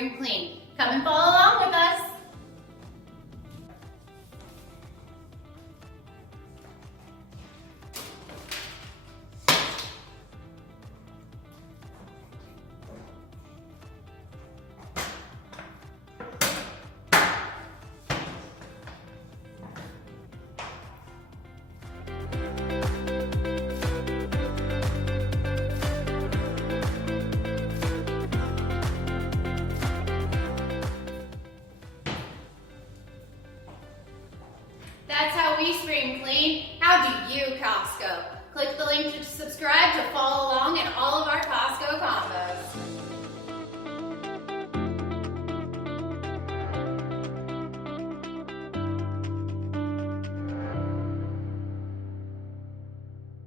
spring clean. Come and follow along with us. That's how we spring clean. How do you, COSCO? Click the link to subscribe to follow along in all of our COSCO combos.